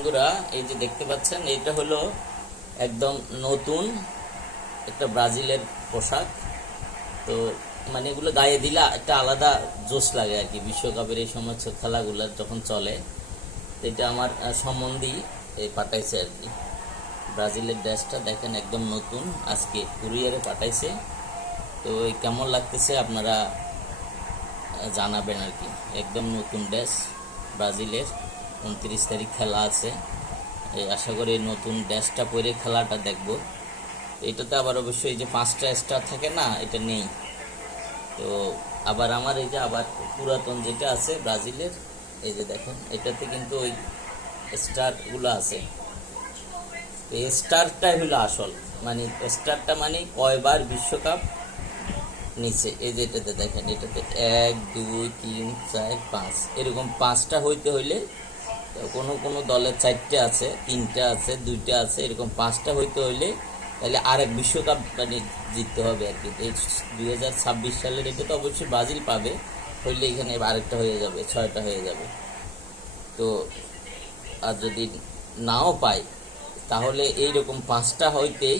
বন্ধুরা, এই যে দেখতে পাচ্ছেন, এটা হলো একদম নতুন একটা ব্রাজিলের পোশাক। তো মানে এগুলো গায়ে দিলে একটা আলাদা জোশ লাগে আর কি। বিশ্বকাপের এই সমস্ত খেলাগুলো যখন চলে, তো এটা আমার সম্বন্ধী এই পাঠাইছে আর কি। ব্রাজিলের ড্রেসটা দেখেন, একদম নতুন, আজকে কুরিয়ারে পাঠাইছে। তো এই কেমন লাগতেছে আপনারা জানাবেন আর কি। একদম নতুন ড্রেস ব্রাজিলের, 29 তারিখ খেলা আছে। এই আশা করি নতুন ড্রেসটা পরে খেলাটা দেখব। এটাতে আবার অবশ্যই যে 5টা স্টার থাকে না, এটা নেই। তো আবার আমার এই যে আবার পুরাতন যেটা আছে ব্রাজিলের, এই যে দেখেন, এটাতে কিন্তু ওই স্টারগুলো আছে। এই স্টারটাই হলো আসল, মানে স্টারটা মানে কয়বার বিশ্বকাপ নিচে। এই যে এটাতে দেখেন, এটাতে 1 2 3 4 5 এরকম 5টা হইতে হইলে, কোনো কোনো দলের 4টে আছে, 3টে আছে, 2টে আছে, এরকম 5টা হইতে হইলে তাহলে আরেক বিশ্বকাপ মানে জিততে হবে আর কি। এই 2026 সালের এটা তো অবশ্যই ব্রাজিল পাবে, হইলে এখানে আরেকটা হয়ে যাবে, 6টা হয়ে যাবে। তো আর যদি নাও পায়, তাহলে এইরকম 5টা হইতেই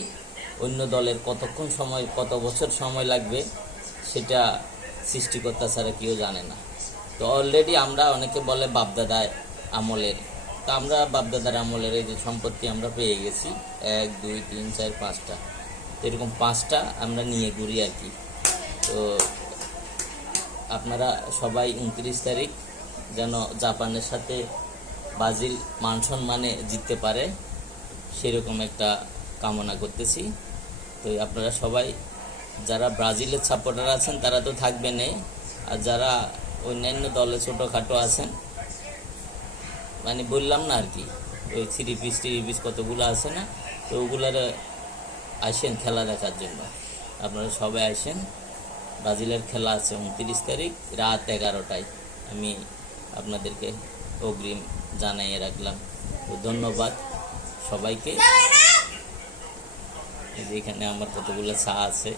অন্য দলের কতক্ষণ সময়, কত বছর সময় লাগবে, সেটা সৃষ্টিকর্তা ছাড়া কেউ জানে না। তো অলরেডি আমরা, অনেকে বলে বাপদাদা আমলের, তো আমরা বাপদাদার আমলের এই যে সম্পত্তি আমরা পেয়ে গেছি, 1 2 3 4 5টা। এরকম 5টা আমরা নিয়ে ঘুরি আর কি। তো আপনারা সবাই 29 তারিখ যেন জাপানের সাথে ব্রাজিল মান সম্মানে জিততে পারে, সেরকম একটা কামনা করতেছি। তো আপনারা সবাই, যারা ব্রাজিলের সাপোর্টার আছেন তারা তো থাকবেনই, আর যারা অন্যান্য দলে ছোটোখাটো আছেন, মানে বললাম না আর কি, ওই থ্রি পিস কতগুলো আছে না, তো ওগুলার আসেন খেলা দেখার জন্য। আপনারা সবাই আসেন, ব্রাজিলের খেলা আছে 29 তারিখ রাত 11টায়। আমি আপনাদেরকে অগ্রিম জানাইয়ে রাখলাম। তো ধন্যবাদ সবাইকে। এখানে আমার কতগুলো চা আছে।